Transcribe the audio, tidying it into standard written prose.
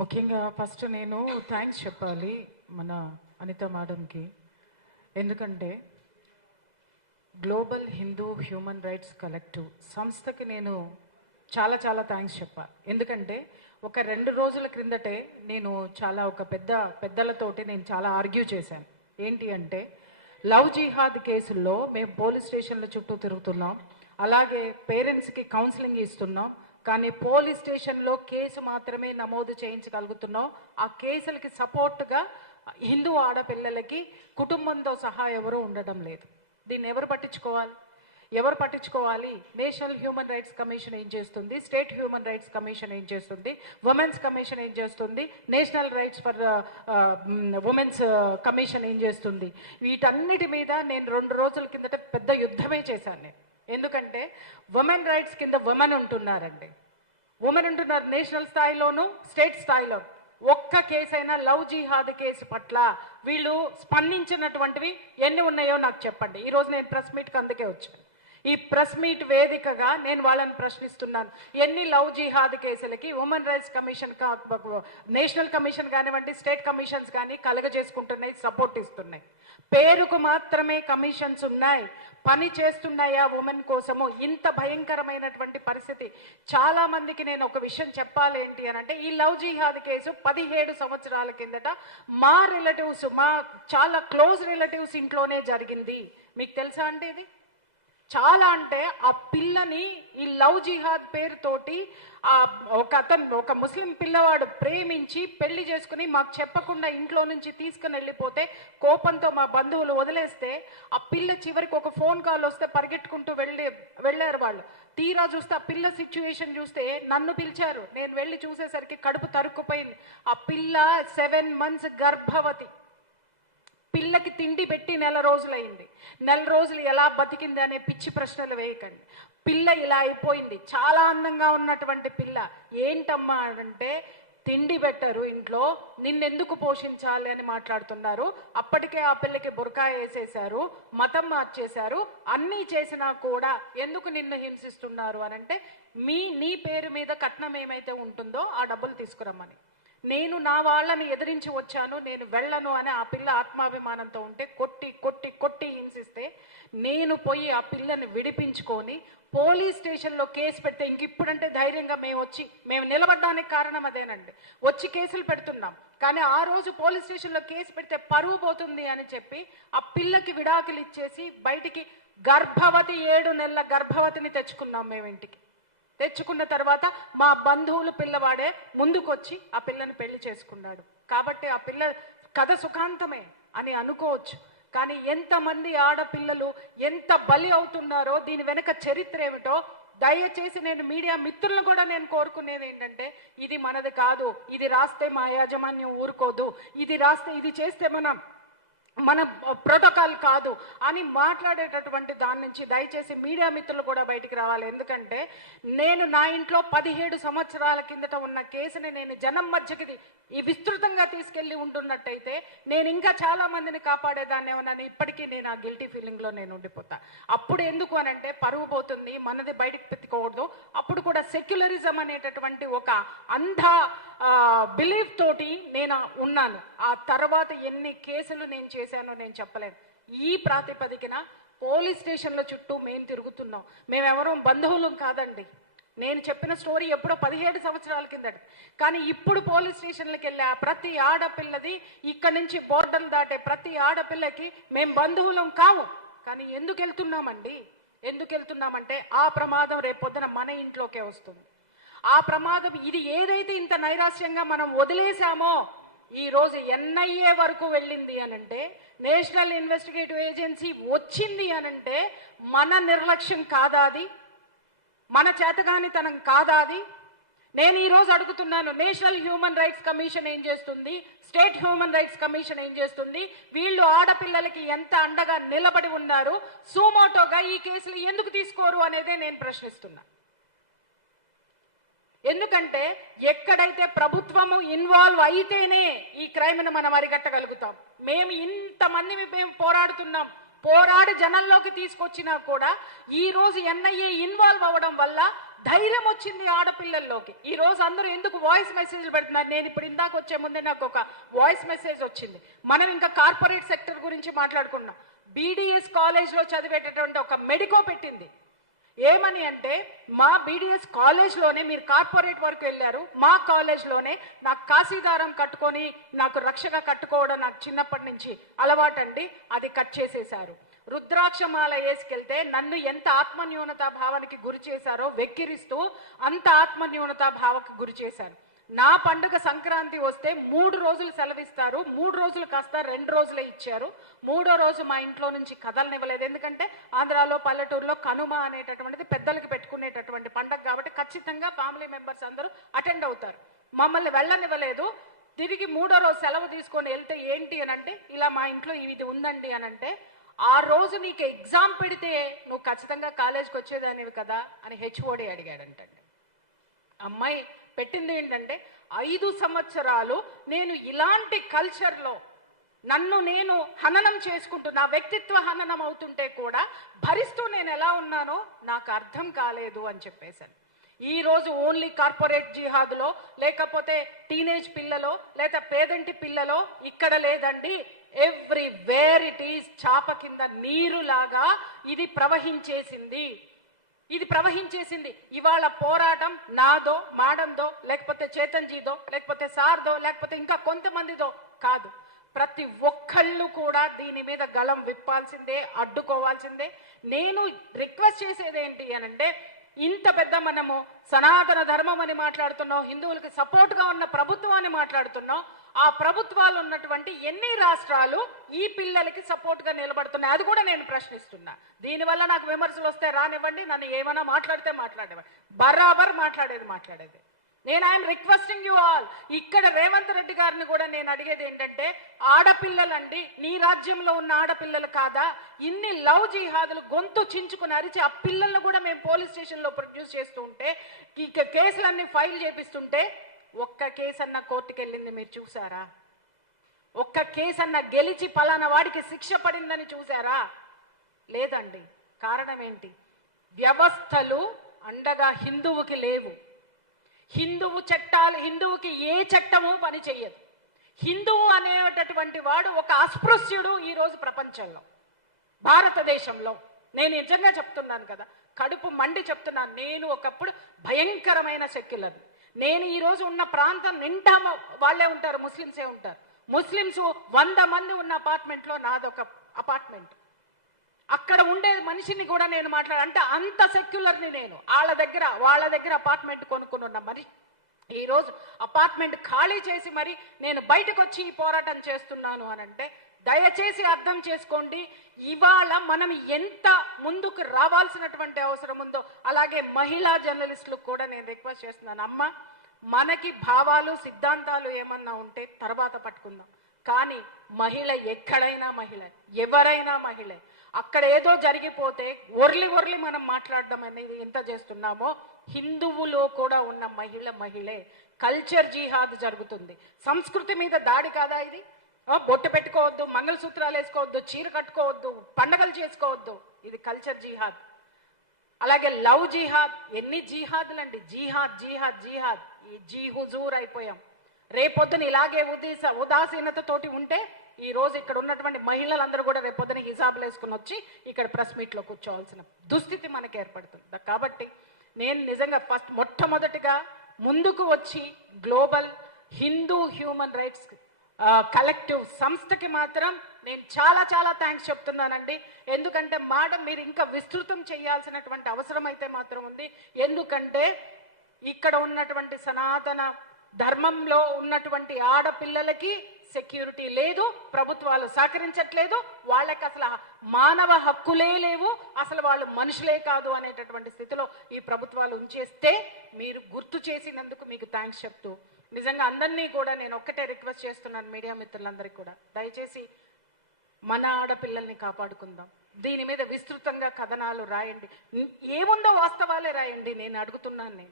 ముఖ్యంగా ఫస్ట్ నేను థ్యాంక్స్ చెప్పాలి మన అనిత మేడంకి. ఎందుకంటే global Hindu human rights collective సంస్థకి నేను చాలా చాలా థ్యాంక్స్ చెప్పాలి. ఎందుకంటే ఒక 2 రోజుల క్రిందటే నేను ఒక పెద్దలతోటి నేను చాలా ఆర్గ్యూ చేశాను. ఏంటి అంటే లవ్ జిహాద్ కేసుల్లో మేము పోలీస్ స్టేషన్ల చుట్టూ తిరుగుతున్నాం, అలాగే పేరెంట్స్కి కౌన్సిలింగ్ ఇస్తున్నాం, కానీ పోలీస్ స్టేషన్లో కేసు మాత్రమే నమోదు చేయించగలుగుతున్నాం. ఆ కేసులకి సపోర్ట్గా హిందూ ఆడపిల్లలకి కుటుంబంతో సహా ఎవరూ ఉండడం లేదు. దీన్ని ఎవరు పట్టించుకోవాలి? నేషనల్ హ్యూమన్ రైట్స్ కమిషన్ ఏం చేస్తుంది? స్టేట్ హ్యూమన్ రైట్స్ కమిషన్ ఏం చేస్తుంది? ఉమెన్స్ కమిషన్ ఏం చేస్తుంది? National rights for women's commission ఏం చేస్తుంది? వీటన్నిటి మీద నేను 2 రోజుల కిందట పెద్ద యుద్ధమే చేశాను నేను. ఎందుకంటే ఉమెన్ రైట్స్ కింద ఉమెన్ ఉంటున్నారు నేషనల్ స్థాయిలోను స్టేట్ స్థాయిలో. ఒక్క కేసైనా లవ్ జిహాద్ కేసు పట్ల వీళ్ళు స్పందించినటువంటివి ఎన్ని ఉన్నాయో నాకు చెప్పండి. ఈరోజు నేను ప్రెస్ మీట్కి అందుకే వచ్చాను. ఈ ప్రెస్ మీట్ వేదికగా నేను వాళ్ళని ప్రశ్నిస్తున్నాను. ఎన్ని లవ్ జిహాద్ కేసులకి women rights commission national commission కానివ్వండి, స్టేట్ కమిషన్స్ కానీ కలుగజేసుకుంటున్నాయి, సపోర్ట్ ఇస్తున్నాయి. పేరుకు మాత్రమే కమిషన్స్ ఉన్నాయి, పని చేస్తున్నాయా ఉమెన్ కోసము? ఇంత భయంకరమైనటువంటి పరిస్థితి. చాలా మందికి నేను ఒక విషయం చెప్పాలి ఏంటి అని అంటే, ఈ లవ్ జిహాద్ కేసు 17 సంవత్సరాల కిందట మా రిలేటివ్స్, మా చాలా క్లోజ్ రిలేటివ్స్ ఇంట్లోనే జరిగింది. మీకు తెలుసా అంటే ఇది చాలా అంటే ఆ పిల్లని ఈ లవ్ జిహాద్ పేరుతోటి ఒక ముస్లిం పిల్లవాడు ప్రేమించి పెళ్లి చేసుకుని మాకు చెప్పకుండా ఇంట్లో నుంచి తీసుకుని వెళ్ళిపోతే కోపంతో మా బంధువులు వదిలేస్తే ఆ పిల్ల చివరికి ఒక ఫోన్ కాల్ వస్తే పరిగెట్టుకుంటూ వెళ్ళారు వాళ్ళు. తీరా చూస్తే ఆ పిల్ల సిచ్యువేషన్ చూస్తే నన్ను పిలిచారు. నేను వెళ్ళి చూసేసరికి కడుపు తరుక్కుపోయింది. ఆ పిల్ల 7 months గర్భవతి. పిల్లకి తిండి పెట్టి 1 రోజులైంది. 1 రోజులు ఎలా బతికింది అనే పిచ్చి ప్రశ్నలు వేయకండి. పిల్ల ఇలా అయిపోయింది. చాలా అందంగా ఉన్నటువంటి పిల్ల. ఏంటమ్మా అంటే తిండి పెట్టరు ఇంట్లో, నిన్నెందుకు పోషించాలి అని మాట్లాడుతున్నారు. అప్పటికే ఆ పిల్లకి బురకా వేసేశారు, మతం మార్చేశారు, అన్నీ చేసినా కూడా ఎందుకు నిన్ను హింసిస్తున్నారు అని అంటే నీ పేరు మీద కట్నం ఏమైతే ఉంటుందో ఆ డబ్బులు తీసుకురమ్మని. నేను నా వాళ్ళని ఎదిరించి వచ్చాను, నేను వెళ్ళను అని ఆ పిల్ల ఆత్మాభిమానంతో ఉంటే కొట్టి కొట్టి కొట్టి హింసిస్తే నేను పోయి ఆ పిల్లని విడిపించుకొని పోలీస్ స్టేషన్లో కేసు పెడితే ఇప్పుడంటే ధైర్యంగా మేము నిలబడడానికి కారణం అదేనండి. వచ్చి కేసులు పెడుతున్నాం. కానీ ఆ రోజు పోలీస్ స్టేషన్లో కేసు పెడితే పరువు పోతుంది అని చెప్పి ఆ పిల్లకి విడాకులు ఇచ్చేసి బయటికి గర్భవతి 7 నెలల గర్భవతిని తెచ్చుకున్నాం మేము ఇంటికి. తెచ్చుకున్న తర్వాత మా బంధువులు పిల్లవాడే ముందుకొచ్చి ఆ పిల్లని పెళ్లి చేసుకున్నాడు. కాబట్టి ఆ పిల్ల కథ సుఖాంతమే అని అనుకోవచ్చు. కానీ ఎంతమంది ఆడపిల్లలు ఎంత బలి అవుతున్నారో, దీని వెనక చరిత్ర ఏమిటో దయచేసి నేను మీడియా మిత్రులను కూడా నేను కోరుకునేది ఏంటంటే, ఇది మనది కాదు, ఇది రాస్తే మా యాజమాన్యం ఊరుకోదు, ఇది రాస్తే ఇది చేస్తే మన ప్రోటోకాల్ కాదు అని మాట్లాడేటటువంటి దాని నుంచి దయచేసి మీడియా మిత్రులు కూడా బయటికి రావాలి. ఎందుకంటే నేను నా ఇంట్లో 17 సంవత్సరాల కిందట ఉన్న కేసుని నేను జనం మధ్యకి విస్తృతంగా తీసుకెళ్లి ఉంటున్నట్టయితే నేను ఇంకా చాలా మందిని కాపాడేదాన్ని ఏమన్నా. ఇప్పటికీ నేను ఆ గిల్టీ ఫీలింగ్లో నేను ఉండిపోతా. అప్పుడు ఎందుకు అనంటే పరువు పోతుంది, మనది బయటికి పెట్టుకోకూడదు. అప్పుడు కూడా సెక్యులరిజం అనేటటువంటి ఒక అంధ బిలీఫ్ తోటి నేను ఉన్నాను. ఆ తర్వాత ఎన్ని కేసులు నేను చేశానో నేను చెప్పలేను. ఈ ప్రాతిపదికన పోలీస్ స్టేషన్ల చుట్టూ మేము తిరుగుతున్నాం. మేమెవరూ బంధువులం కాదండి. నేను చెప్పిన స్టోరీ ఎప్పుడో 17 సంవత్సరాల కిందట. కానీ ఇప్పుడు పోలీస్ స్టేషన్లకు వెళ్ళే ప్రతి ఆడపిల్లది, ఇక్కడి నుంచి బోర్డర్లు దాటే ప్రతి ఆడపిల్లకి మేము బంధువులం కావు. కానీ ఎందుకు వెళ్తున్నామంటే ఆ ప్రమాదం రేపొద్దున మన ఇంట్లోకే వస్తుంది. ఆ ప్రమాదం ఇది ఏదైతే ఇంత నైరాశ్యంగా మనం వదిలేశామో ఈ రోజు NIA వరకు వెళ్ళింది అనంటే, నేషనల్ ఇన్వెస్టిగేటివ్ ఏజెన్సీ వచ్చింది అనంటే మన నిర్లక్ష్యం కాదా? అది మన చేతగానితనం కాదా? అది నేను ఈరోజు అడుగుతున్నాను. నేషనల్ హ్యూమన్ రైట్స్ కమిషన్ ఏం చేస్తుంది? స్టేట్ హ్యూమన్ రైట్స్ కమిషన్ ఏం చేస్తుంది? వీళ్ళు ఆడపిల్లలకి ఎంత అండగా నిలబడి ఉన్నారు? సుమోటోగా ఈ కేసులు ఎందుకు తీసుకోరు అనేదే నేను ప్రశ్నిస్తున్నా. ఎందుకంటే ఎక్కడైతే ప్రభుత్వము ఇన్వాల్వ్ అయితేనే ఈ క్రైమ్ను మనం అరికట్టగలుగుతాం. మేము ఇంతమంది మేము పోరాడుతున్నాం. పోరాడి జనంలోకి తీసుకొచ్చినా కూడా ఈ రోజు NIA ఇన్వాల్వ్ అవ్వడం వల్ల ధైర్యం వచ్చింది ఆడపిల్లల్లోకి. ఈ రోజు అందరూ ఎందుకు వాయిస్ మెసేజ్లు పెడుతున్నారు? నేను ఇప్పుడు ఇందాక వచ్చే ముందే నాకు ఒక వాయిస్ మెసేజ్ వచ్చింది. మనం ఇంకా కార్పొరేట్ సెక్టర్ గురించి మాట్లాడుకున్నాం. బీడీఎస్ కాలేజ్లో చదివేటటువంటి ఒక మెడికో పెట్టింది. ఏమని అంటే, మా బీడీఎస్ కాలేజ్లోనే మీరు కార్పొరేట్ వరకు వెళ్ళారు, మా కాలేజ్లోనే నాకు కాశీదారం కట్టుకొని నాకు రక్షగా కట్టుకోవడం నాకు చిన్నప్పటి నుంచి అలవాటండి, అది కట్ చేసేశారు. రుద్రాక్షమాల వేసుకెళ్తే నన్ను ఎంత ఆత్మన్యూనతా భావానికి గురి చేశారో వెక్కిరిస్తూ అంత ఆత్మన్యూనతా భావకు గురి చేశారు. నా పండుగ సంక్రాంతి వస్తే 3 రోజులు సెలవిస్తారు, 3 రోజులు కాస్త 2 రోజులే ఇచ్చారు. 3వ రోజు మా ఇంట్లో నుంచి కదలనివ్వలేదు. ఎందుకంటే ఆంధ్రాలో పల్లెటూరులో కనుమ అనేటటువంటిది పెద్దలకి పెట్టుకునేటటువంటి పండుగ కాబట్టి ఖచ్చితంగా ఫ్యామిలీ మెంబర్స్ అందరూ అటెండ్ అవుతారు. మమ్మల్ని వెళ్ళనివ్వలేదు. తిరిగి 3వ రోజు సెలవు తీసుకొని వెళ్తే ఏంటి అని అంటే, ఇలా మా ఇంట్లో ఇది ఉందండి అని అంటే, ఆ రోజు నీకు ఎగ్జామ్ పెడితే నువ్వు ఖచ్చితంగా కాలేజ్కి వచ్చేదానివి కదా అని హెచ్ఓడి అడిగాడంటండి. అమ్మాయి పెట్టింది ఏంటంటే, 5 సంవత్సరాలు నేను ఇలాంటి కల్చర్లో నన్ను నేను హననం చేసుకుంటూ నా వ్యక్తిత్వ హననం అవుతుంటే కూడా భరిస్తూ నేను ఎలా ఉన్నానో నాకు అర్థం కాలేదు అని చెప్పేశాను. ఈ రోజు ఓన్లీ కార్పొరేట్ జిహాద్లో, లేకపోతే టీనేజ్ పిల్లలో, లేదా పేదంటి పిల్లలో ఇక్కడ లేదండి. Everywhere it is. చాప కింద నీరులాగా ఇది ప్రవహించేసింది. ఇవాళ పోరాటం నాదో, మాడందో, లేకపోతే చేతన్జీదో, లేకపోతే సార్దో, లేకపోతే ఇంకా కొంతమందిదో కాదు. ప్రతి ఒక్కళ్ళు కూడా దీని మీద గలం విప్పాల్సిందే, అడ్డుకోవాల్సిందే. నేను రిక్వెస్ట్ చేసేది ఏంటి అనంటే, ఇంత పెద్ద మనము సనాతన ధర్మం అని మాట్లాడుతున్నాం, హిందువులకి సపోర్ట్గా ఉన్న ప్రభుత్వాన్ని మాట్లాడుతున్నాం. ఆ ప్రభుత్వాలు ఉన్నటువంటి ఎన్ని రాష్ట్రాలు ఈ పిల్లలకి సపోర్ట్గా నిలబడుతున్నాయి? అది కూడా నేను ప్రశ్నిస్తున్నా. దీనివల్ల నాకు విమర్శలు వస్తే రానివ్వండి, నన్ను ఏమైనా మాట్లాడితే మాట్లాడేవాడి, బరాబర్ మాట్లాడేది. నేను ఐఎమ్ రిక్వెస్టింగ్ యూ ఆల్. ఇక్కడ రేవంత్ రెడ్డి గారిని కూడా నేను అడిగేది ఏంటంటే, ఆడపిల్లలండి, నీ రాజ్యంలో ఉన్న ఆడపిల్లలు కాదా? ఇన్ని లవ్ జిహాదులు గొంతు చించుకుని అరిచి ఆ పిల్లలను కూడా మేము పోలీస్ స్టేషన్లో ప్రొడ్యూస్ చేస్తూ ఉంటే, ఇక కేసులన్నీ ఫైల్ చేపిస్తుంటే, ఒక్క కేసన్న కోర్టుకు వెళ్ళింది మీరు చూసారా? ఒక్క కేసన్న గెలిచి పలానా వాడికి శిక్ష పడిందని చూసారా? లేదండి. కారణం ఏంటి? వ్యవస్థలు అండగా హిందువుకి లేవు. హిందువుకి ఏ చట్టము పని చెయ్యదు. హిందువు అనేటటువంటి వాడు ఒక అస్పృశ్యుడు ఈరోజు ప్రపంచంలో, భారతదేశంలో. నేను నిజంగా చెప్తున్నాను కదా, కడుపు మండి చెప్తున్నాను. నేను ఒకప్పుడు భయంకరమైన సెక్యులర్. నేను ఈరోజు ఉన్న ప్రాంతం నిండా వాళ్ళే ఉంటారు, ముస్లిమ్సే ఉంటారు. ముస్లిమ్స్ 100 మంది ఉన్న అపార్ట్మెంట్లో నాదొక అపార్ట్మెంట్. అక్కడ ఉండే మనిషిని కూడా నేను అంటే అంత సెక్యులర్ని నేను. వాళ్ళ దగ్గర అపార్ట్మెంట్ కొనుక్కుని ఉన్న మరి ఈరోజు అపార్ట్మెంట్ ఖాళీ చేసి మరి నేను బయటకు వచ్చి ఈ పోరాటం చేస్తున్నాను అని అంటే, దయచేసి అర్థం చేసుకోండి. ఇవాళ మనం ఎంత ముందుకు రావాల్సినటువంటి అవసరం ఉందో, అలాగే మహిళా జర్నలిస్టులకు కూడా నేను రిక్వెస్ట్ చేస్తున్నాను. అమ్మ, మనకి భావాలు సిద్ధాంతాలు ఏమన్నా ఉంటే తర్వాత పట్టుకుందాం, కానీ మహిళ ఎక్కడైనా మహిళ, ఎవరైనా మహిళ. అక్కడ ఏదో జరిగిపోతే ఒర్లి మనం మాట్లాడడం అనేది ఎంత చేస్తున్నామో, హిందువులో కూడా ఉన్న మహిళే. కల్చర్ జిహాద్ జరుగుతుంది. సంస్కృతి మీద దాడి కాదా ఇది? బొట్టు పెట్టుకోవద్దు, మంగళసూత్రాలు వేసుకోవద్దు, చీర కట్టుకోవద్దు, పండగలు చేసుకోవద్దు, ఇది కల్చర్ జిహాద్. అలాగే లవ్ జిహాద్. ఎన్ని జిహాద్లండి? జిహాద్. ఈ జీ హుజూర్ అయిపోయాం. రేపొద్దున ఇలాగే ఉదాసీనతతోటి ఉంటే ఈ రోజు ఇక్కడ ఉన్నటువంటి మహిళలందరూ కూడా రేపొద్దున హిజాబులు వేసుకుని వచ్చి ఇక్కడ ప్రెస్ మీట్లో కూర్చోవాల్సిన దుస్థితి మనకి ఏర్పడుతుంది. కాబట్టి నేను నిజంగా మొట్టమొదటిగా ముందుకు వచ్చి global Hindu human rights collective సంస్థకి మాత్రం నేను చాలా థ్యాంక్స్ చెప్తున్నానండి. ఎందుకంటే మీరు ఇంకా విస్తృతం చేయాల్సినటువంటి అవసరం అయితే మాత్రం ఉంది. ఎందుకంటే ఇక్కడ ఉన్నటువంటి సనాతన ధర్మంలో ఉన్నటువంటి ఆడపిల్లలకి సెక్యూరిటీ లేదు, ప్రభుత్వాలు సహకరించట్లేదు, వాళ్ళకి అసలు మానవ హక్కులే లేవు, అసలు వాళ్ళు మనుషులే కాదు అనేటటువంటి స్థితిలో ఈ ప్రభుత్వాలు ఉంచేస్తే మీరు గుర్తు చేసినందుకు మీకు థ్యాంక్స్ చెప్తూ, నిజంగా అందరినీ కూడా నేను ఒక్కటే రిక్వెస్ట్ చేస్తున్నాను, మీడియా మిత్రులందరికీ కూడా, దయచేసి మన ఆడపిల్లల్ని కాపాడుకుందాం. దీని మీద విస్తృతంగా కథనాలు రాయండి, ఏముందో వాస్తవాలే రాయండి. నేను అడుగుతున్నాను.